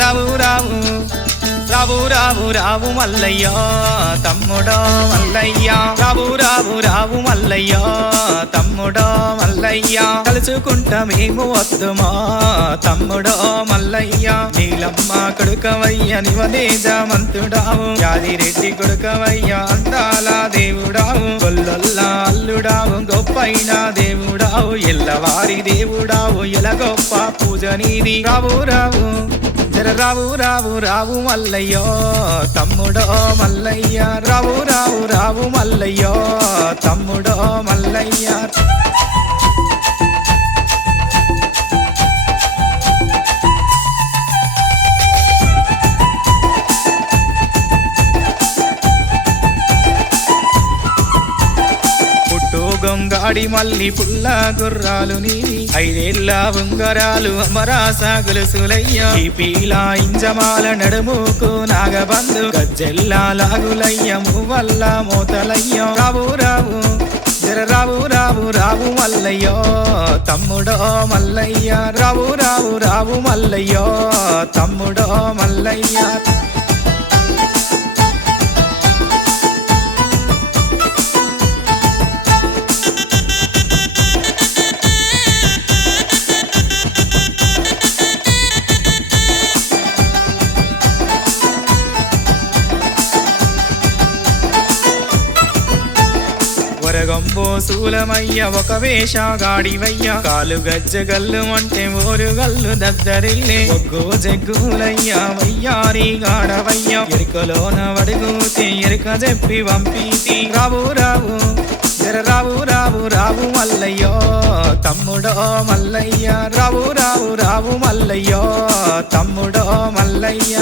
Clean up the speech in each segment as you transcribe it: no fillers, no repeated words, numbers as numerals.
రావు రావు రావు రావు రావు మల్లయ్య తమ్ముడో మల్లయ్య రావు రావు రావు మల్లయ్య తమ్ముడో మల్లయ్య కలుసుకుంటా మేము వద్దుమా తమ్ముడో మల్లయ్య నీలమ్మ కొడుకవయ్య నివనేజమంతుడావు యాదిరెడ్డి కొడుకవయ్య అందాల దేవుడావు గొల్లొల్ల అల్లుడావు గొప్పైన దేవుడావు ఎల్లవారి దేవుడావు ఎల గొప్ప పూజ నీది రావు రావు రావు రావు రావు మల్లయ్యో తమ్ముడో మల్లయ్య రావు రావు రావు మల్లయ్యో తమ్ముడో మల్లయ్య గొంగాడి మల్లి పుల్ల గుర్రాలు నీవి ఐదేళ్ల ఉంగరాలు అమరాస గొలుసులయ్య ఈ పీలా ఇంజమాల నడుముకు నాగబంధు గజ్జెల్లా లాగులయ్య మువ్వల్ల మోతలయ్య రావు రావు రావు రావు రావు మల్లయ్యో తమ్ముడో మల్లయ్య రావు రావు రావు మల్లయ్యో తమ్ముడో మల్లయ్య వరగంబో శూలమయ్య ఒక వేషగాడివయ్య కాలు గజ్జగల్లు అంటే ఓరుగల్లు దద్దరిల్లే ఒగ్గో జగ్గులయ్య వయ్యారి గాడవయ్య ఎరుకలోన వడుగుతి ఎరుక చెప్పి పంపితి రావు రావు రావు రావు రావు మల్లయ్యో తమ్ముడో మల్లయ్య రావు రావు రావు మల్లయ్యో తమ్ముడో మల్లయ్య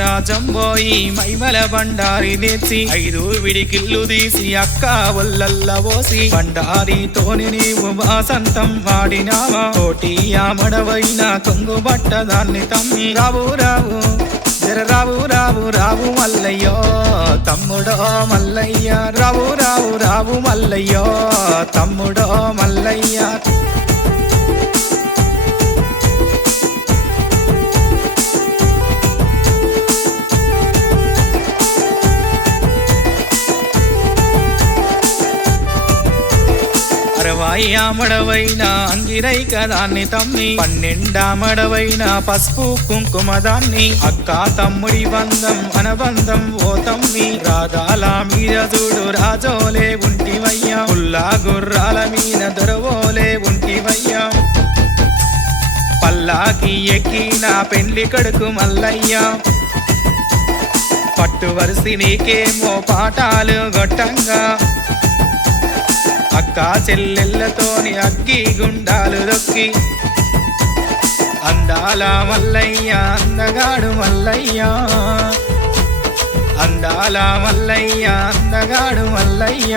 రాజంబోయి మైమల బండారి తెచ్చి 5 విడికిల్లు తీసి అక్క ఒల్లల్ల పోసి బండారితోని నీవు వాసంతం వాడినావా కోటి ఆమడవైన కొంగు బట్ట దాన్ని తమ్మి రావు రావు రావు రావు రావు మల్లయ్యో తమ్ముడో మల్లయ్య రావు రావు రావు మల్లయ్యో తమ్ముడో మల్లయ్య మడవైన అంగిరైక దాన్ని తమ్మి 12 మడవైన పసుపు కుంకుమ దాన్ని అక్క తమ్ముడి బంధం అనబంధం ఓ తమ్మి రాధాల మీద చూడు రాజోలే ఉంటివయ్యా పుల్లా గుర్రాల మీద దొరవోలే ఉంటివయ్యా పల్లాకి ఎక్కిన పెండ్లి కడుకు మల్లయ్య పట్టు వరిసి నీకేమో పాఠాలు గొట్టంగా అక్క చెల్లెళ్ళతోని అగ్గి గుండాలు దొక్కి అందాల మల్లయ్య అందగాడు మల్లయ్య అందాల మల్లయ్య అందగాడు మల్లయ్య